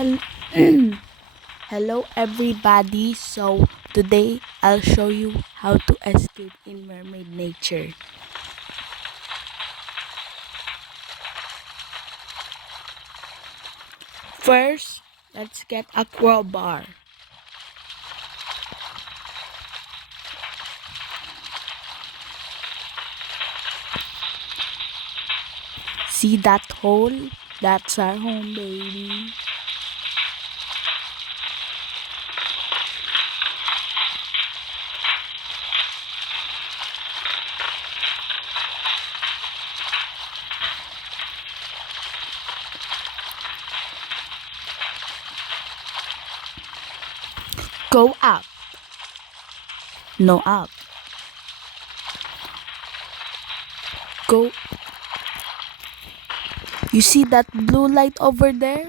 Hel- Hello everybody. So today I'll show you how to escape in Mermaid Nature. First, let's get a crowbar. See that hole? That's our home, baby. Go up. No, up. Go. You see that blue light over there?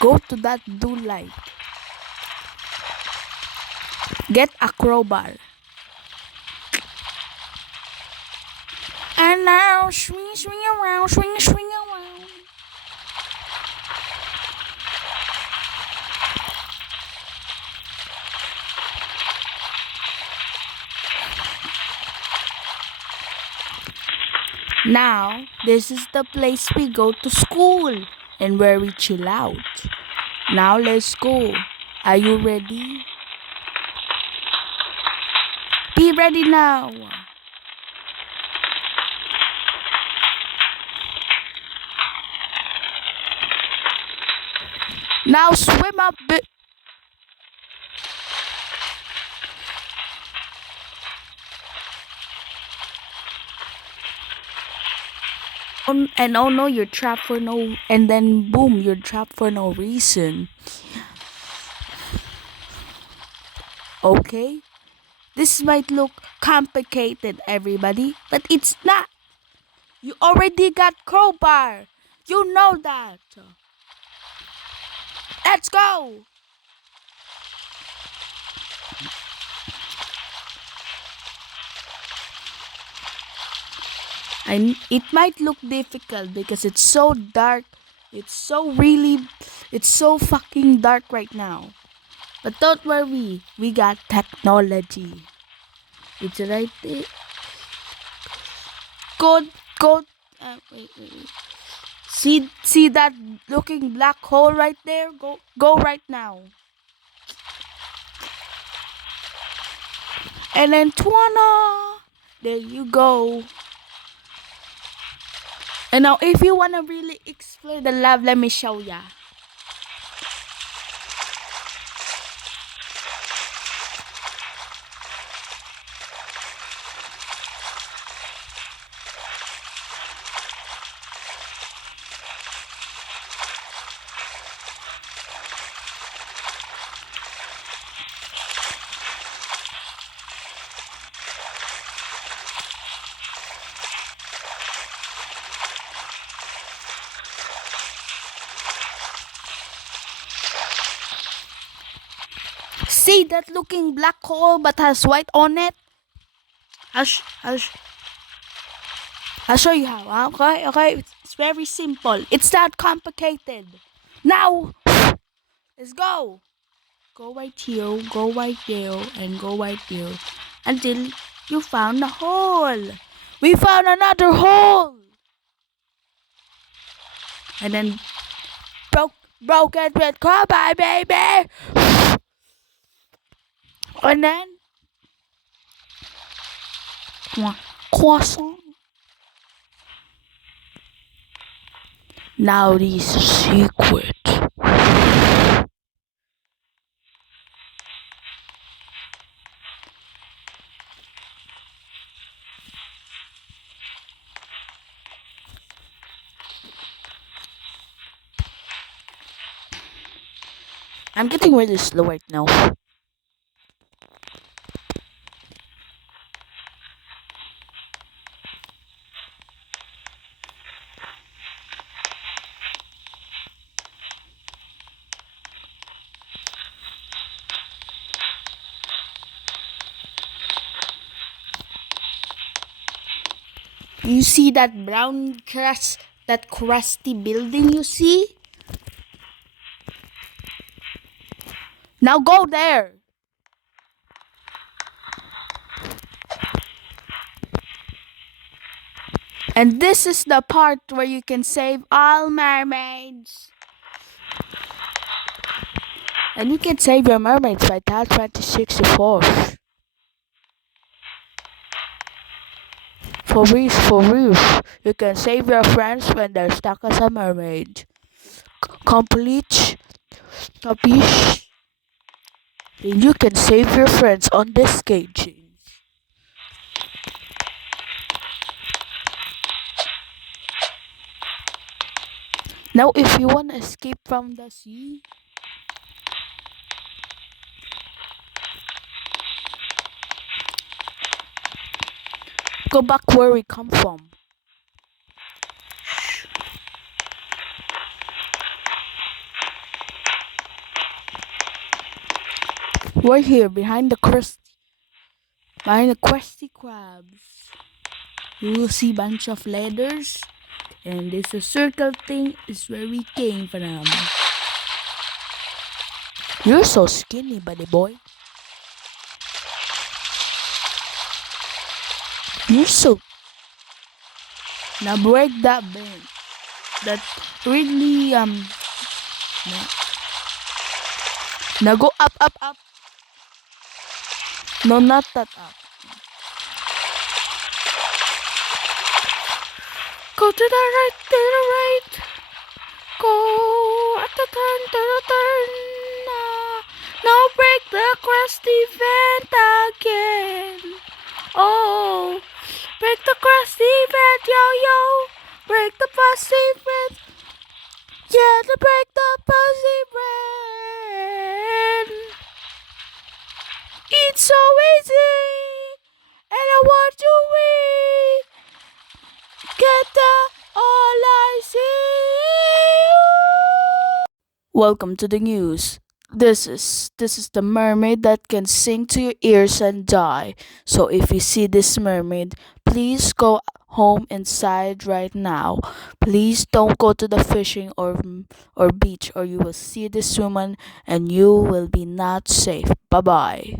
Go to that blue light. Get a crowbar. And now swing, swing around, swing, swing around. Now, this is the place we go to school and where we chill out. Now let's go. Are you ready? Be ready now. Now swim up. And oh no, you're trapped for no. And then boom, you're trapped for no reason. Okay? This might look complicated, everybody, but it's not. You already got crowbar. You know that. Let's go. And it might look difficult because it's so dark. It's so fucking dark right now. But don't worry, we got technology. It's right there. Go. Wait. See that looking black hole right there? Go right now. And then Twana. There you go. And now if you wanna really explore the lab, let me show ya. See that looking black hole but has white on it? I'll show you how. Okay. It's very simple. It's not complicated. Now, let's go. Go right here, go right there, and go right there until you found a hole. We found another hole. And then broke it with crowbar, baby. And then croissant. Now this is secret. I'm getting really slow right now. You see that brown crust That crusty building you see? Now go there. And this is the part where you can save all mermaids. And you can save your mermaids by Tal 2064. For real. You can save your friends when they're stuck as a mermaid. Complete Tabish. Then you can save your friends on this caging. Now if you wanna escape from the sea, go back where we come from. We're here behind the Krusty Krabs. You will see bunch of ladders, and this a circle thing is where we came from. You're so skinny, buddy boy. You're so. Now break that bench. That really Now go up. No, not that up. Go to the right. Go at the turn. Now break the crusty vent again. Oh, break the crusty vent, yo. Break the fuzzy vent. Yeah, to break the fuzzy vent. It's so easy, and I want to win. Get the all I see. Welcome to the news. This is the mermaid that can sing to your ears and die. So if you see this mermaid, please go home inside right now. Please don't go to the fishing or beach, or you will see this woman and you will be not safe. Bye bye.